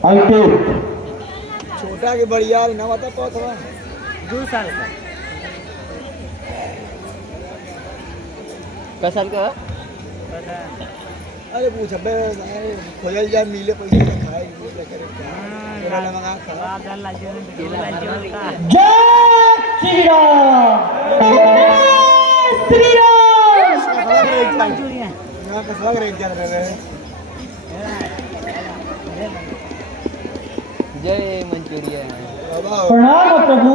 अंकित। छोटा के बढ़िया ना बता पाओ थोड़ा 2 साल का। कै साल का? अरे पूछ बे खोजल जा मिले पैसे ना खाए क्या करे क्या ना मंगा खा जय श्री राम। श्री राम। यहाँ का लग रही क्या रे जय मंचूरियन। प्रणाम प्रभु।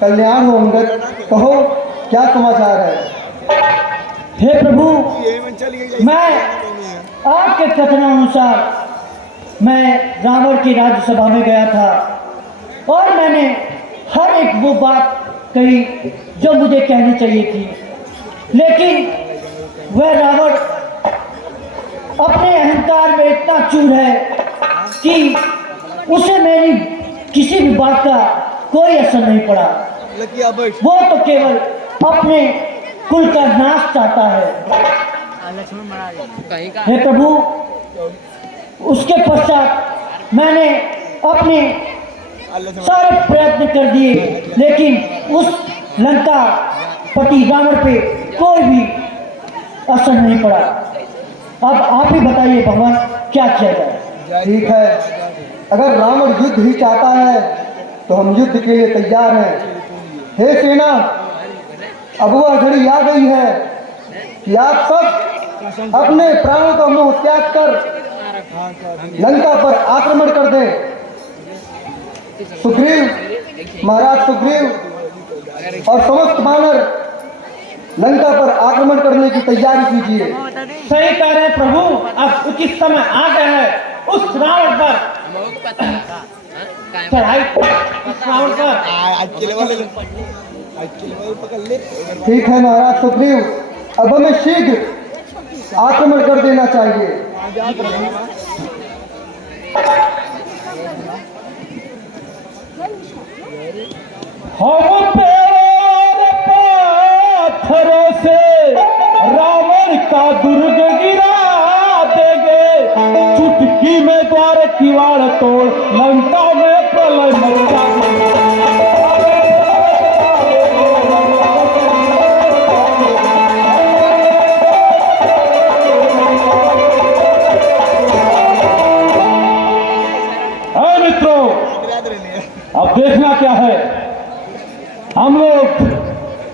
कल्याण हो अंगद, कहो क्या समाचार है। हे प्रभु, मैं आपके कथनानुसार मैं रावण की राज्यसभा में गया था और मैंने हर एक वो बात कही जो मुझे कहनी चाहिए थी, लेकिन वह रावण अपने अहंकार में इतना चूर है कि उसे मेरी किसी भी बात का कोई असर नहीं पड़ा। वो तो केवल अपने कुल का नाश चाहता है। हे प्रभु, उसके पश्चात मैंने अपने सारे प्रयत्न कर दिए, लेकिन उस लंका पति रावण पे कोई भी असर नहीं पड़ा। अब आप ही बताइए भगवान, क्या किया जाए। ठीक है, अगर रावण युद्ध ही चाहता है तो हम युद्ध के लिए तैयार हैं। हे सेना, अब वह घड़ी आ गई है कि आप सब अपने प्राणों का मोह त्याग कर लंका पर आक्रमण कर दें। सुग्रीव, महाराज सुग्रीव और समस्त वानर लंका पर आक्रमण करने की तैयारी कीजिए। सही कह रहे हैं प्रभु, अब उचित समय आ गया है। उस रावण पर चढ़ाई, उस रावण पर पकड़ ले। ठीक है महाराज सुग्रीव, अब हमें शीघ्र आक्रमण कर देना चाहिए। हम पेड़ पत्थरों से रावण का दुर्ग गिरा देंगे, चुटकी में द्वार किवाड़ तोड़ लंका में प्रलय मचा देंगे। मित्रों, अब देखना क्या है। हम लोग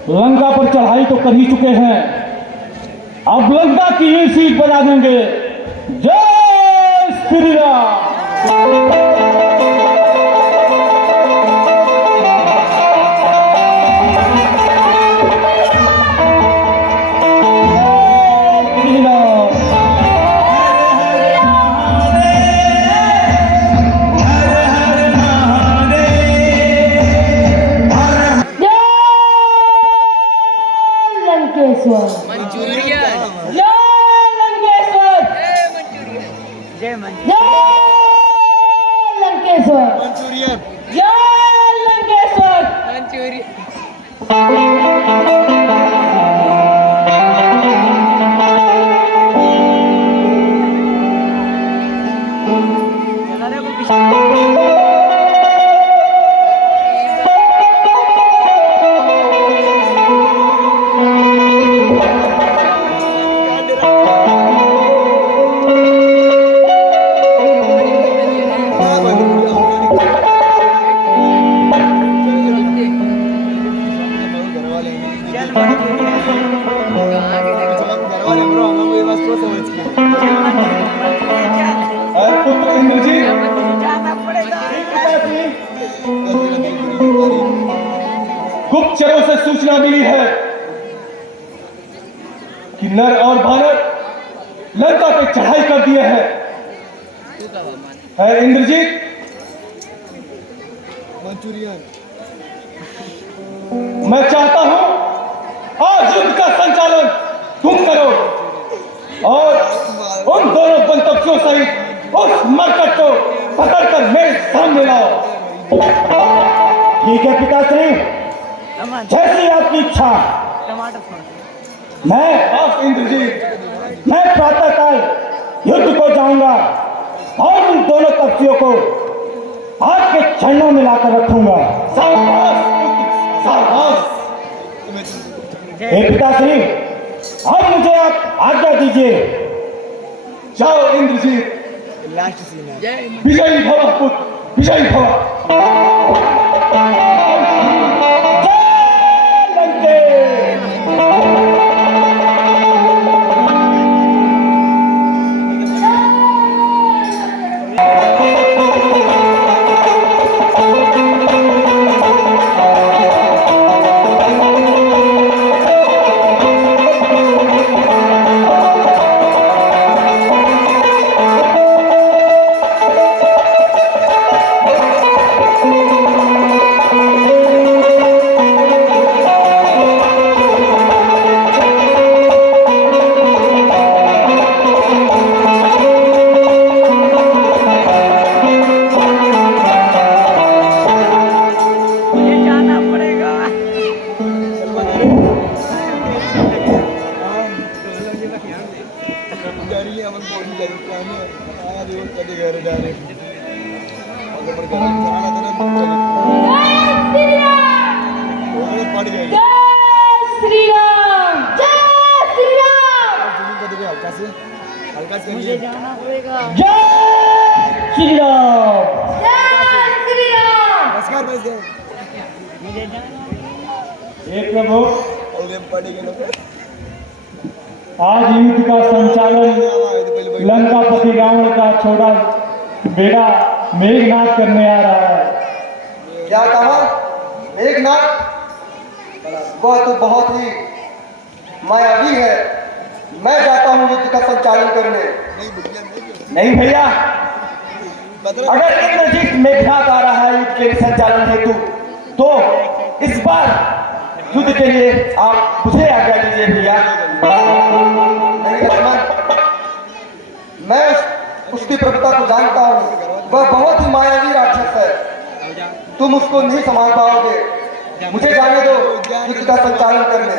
लंका पर चढ़ाई तो कर ही चुके हैं, अब लंका की ही सीट बजा देंगे। जय श्री राम। गुप्तचरों से सूचना मिली है कि नर और वानर लंका पे चढ़ाई कर दिए हैं। है इंद्रजीत, मंचूरियन, मैं चाहता हूं आज युद्ध का संचालन तुम करो और उन दोनों बंदूकों सहित उस मरकट को पकड़कर मेरे सामने लाओ। ठीक है पिताश्री, जैसी आपकी इच्छा। मैं इंद्रजीत मैं प्रातःकाल युद्ध को जाऊंगा और उन दोनों तख्तियों को आपके चरणों में लाकर रखूंगा। शाबाश शाबाश। हे पिताश्री, अब मुझे आप आज्ञा दीजिए। जाओ इंद्रजीत, लास्ट सीन है। विजयी भव पुत्र, विजयी भव। जय लंके। मुझे जाना पड़ेगा। जय श्री राम। नमस्कार बस गए। मुझे जाना। हे प्रभु, और गेम पड़ गए। आज युद्ध का संचालन लंकापति रावण का छोटा बेटा मेघनाथ करने आ रहा है। क्या कहा मेघनाथ? वह तो बहुत ही मायावी है। मैं जाता हूँ युद्ध का संचालन करने। नहीं भैया, अगर इंद्रजीत मेघनाथ आ रहा है युद्ध के संचालन हेतु, तो इस बार युद्ध के लिए आप मुझे आज्ञा दीजिए भैया। नहीं लक्ष्मण, मैं उसकी प्रभुता को जानता हूँ। वह बहुत ही मायावी राक्षस है। तुम उसको नहीं संभाल पाओगे। मुझे जाने दो युद्ध का संचालन करने।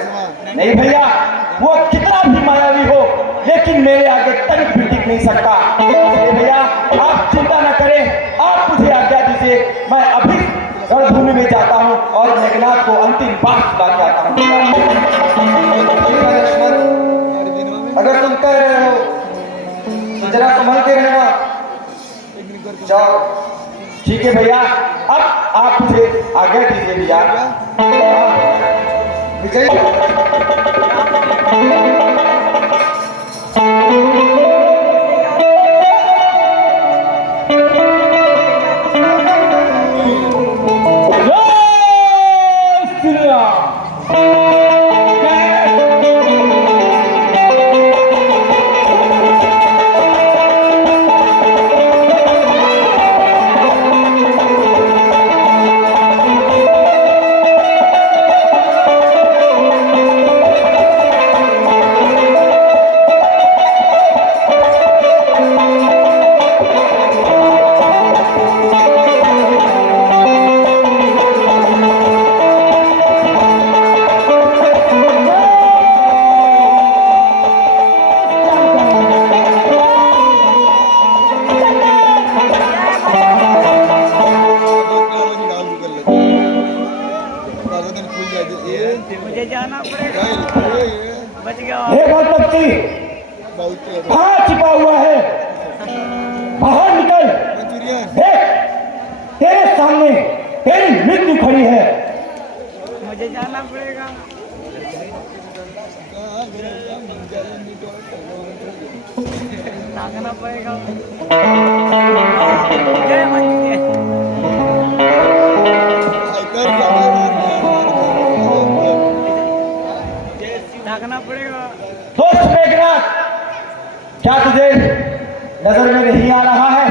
नहीं भैया, वो कितना भी मायावी हो, लेकिन मेरे आगे तनिक भी टिक नहीं सकता। इसलिए भैया आप चिंता न करें, आप मुझे आज्ञा दीजिए। मैं अभी रणभूमि में जाता हूँ और मेघनाथ को अंतिम बार सुधा के आता हूँ। ठीक है लक्ष्मण, अगर तुम कह रहे हो तो जरा संभल के रहना। जाओ। ठीक है भैया, अब आप मुझे आज्ञा दीजिए भैया। विजय जय श्री राम। मुझे जाना पड़ेगा। बच गया। हे भक्ति, कहाँ छिपा हुआ है? बाहर निकल। देख, तेरे सामने तेरी मृत्यु खड़ी है। मुझे जाना पड़ेगा। भागना पड़ेगा। जय मंदिर। भागना पड़ेगा। दोस्त मेघनाथ, क्या तुझे नजर में नहीं आ रहा है?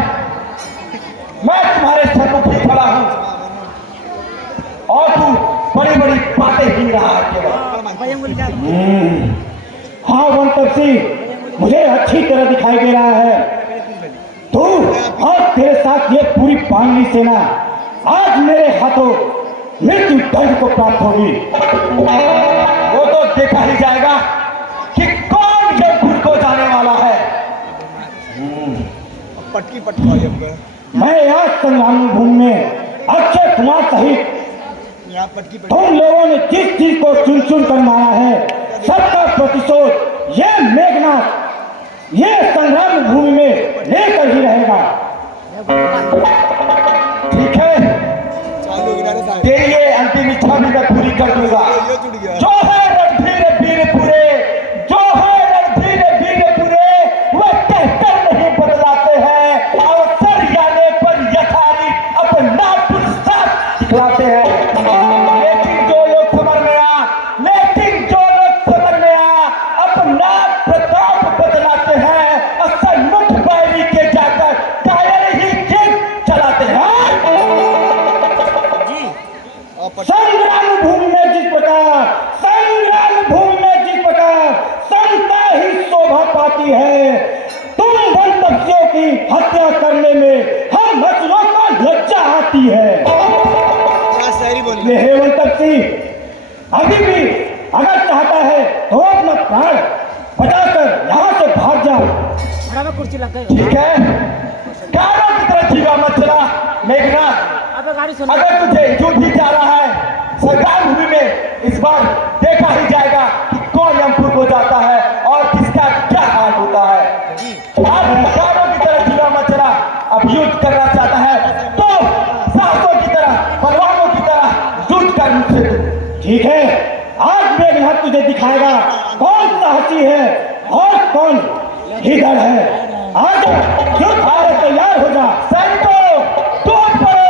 मैं तुम्हारे सम्मुख ही खड़ा हूं और तू बड़ी बड़ी बातें ही रहा है केवल। हाँ वंतपसी, मुझे अच्छी तरह दिखाई दे रहा है। तू और तेरे साथ ये पूरी पांडवी सेना आज मेरे हाथों मृत्यु दंड को प्राप्त होगी। वो तो देखा ही जाएगा कि कौन ये भूल को जाने पटकी पटका जब मैं यहाँ संग्राम भूमि में अक्षय कुमार सहित यहाँ पटकी तुम लोगों ने जिस चीज को चुन चुन कर मारा है, सबका प्रतिशोध ये मेघनाथ ये संग्राम भूमि में लेकर ही रहेगा। ठीक है, चालू किनारे साहब तेरी ये अंतिम इच्छा भी मैं पूरी कर दूंगा। ये टूट गया जो है रणधीर वीरपुरे, जो है रणधीर वीरपुरे, वह कहकर नहीं बदलाते हैं, अवसर आने पर यथारीत अपना पुरुषार्थ दिखलाते हैं। लेकिन जो लोग समझ में अपना प्रताप बदलाते हैं, अक्सर मुठ बैरी के जाकर कायर ही खेल चलाते हैं। संग्राम भूमि में जिस प्रकार समता ही शोभा पाती है, तुम वन पक्षियों की हत्या करने में हम असुरों को लज्जा आती है। क्या शायरी बोली ये हेमंत पक्षी अभी भी अगर चाहता है तो अपना प्राण बचाकर यहाँ से भाग जा। कुर्सी लग गई। ठीक है, कारों की तरह जीवा मत चला मेघनाथ। अब गाड़ी सुनो। अगर तुझे यूं भी जा रहा है, संग्राम भूमि में इस बार देखा ही जाएगा कि कौन यमपुर को जाता है और किसका क्या हाल होता है। अब कारों की तरह जीवा मत चला। अब युद्ध करना चाहता है तो साहसों की तरह, बलवानों की तरह युद्ध कर मुझसे तू। ठीक है, आज मेघनाथ तुझे दिखाएगा कौन साहसी है और कौन हिदड़ है। आज युद्ध आगे तैयार हो जा सैनिकों, टूट पड़ो।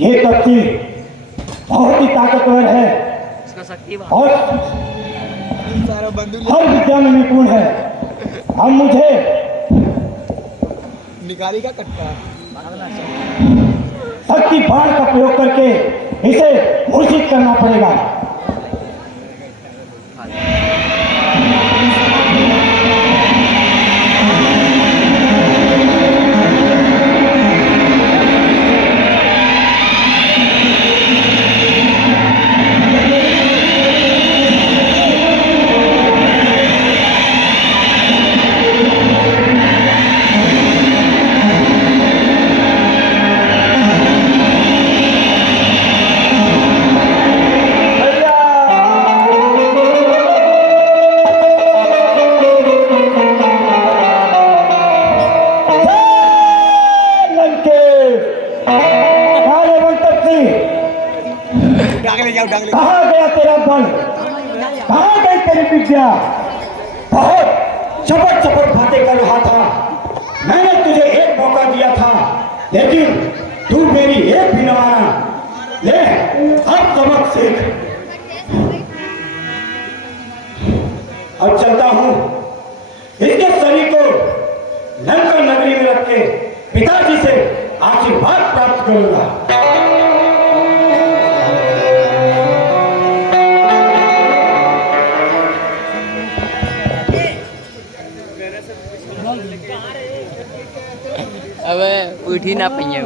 ये कपसी बहुत ही ताकतवर है इसका शक्ति और सारा बंदूक हर विद्या में निपुण है। अब मुझे निकाली का कट्टा शक्ति बाण का प्रयोग करके इसे मूर्छित करना पड़ेगा। डांग ले कहाँ गया तेरा बल, कहाँ गई तेरी विद्या? बहुत चपट चपट बातें कर रहा था। मैंने तुझे एक मौका दिया था, लेकिन तू मेरी एक भी न माना। ले अब सबक सीख। अब चलता हूँ, इसके शरीर को लंका नगरी में रख के पिताजी से आशीर्वाद प्राप्त करूंगा। अब उठ ही ना पाइए।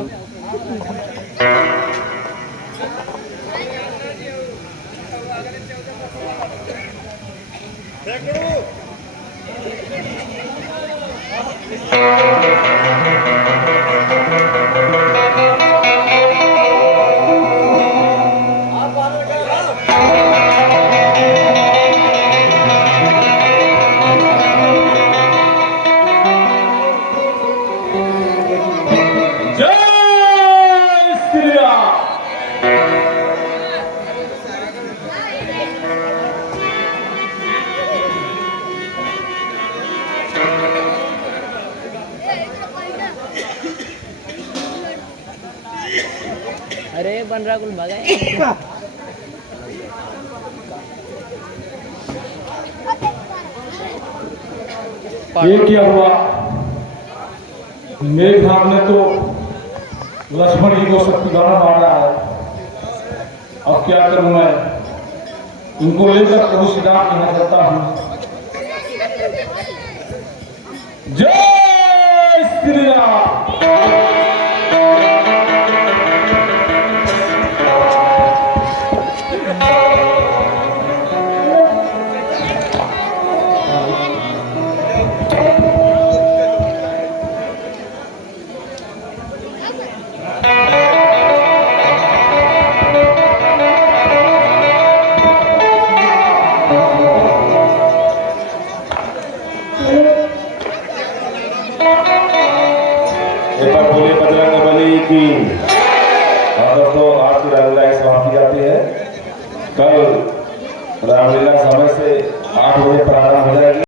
अरे बन रहा कुल भगा ये क्या हुआ? मेरे भाग में तो लक्ष्मण जी को शक्तिग्रहण मार रहा है। अब क्या करूं मैं? इनको लेकर प्रभु श्री राम के यहाँ जाता हूँ। जय श्री राम। बोले बजरंग बली की। और दोस्तों आज की रामलीला समाप्त की जाती है। कल रामलीला समय से 8 बजे प्रारंभ हो जाएगी।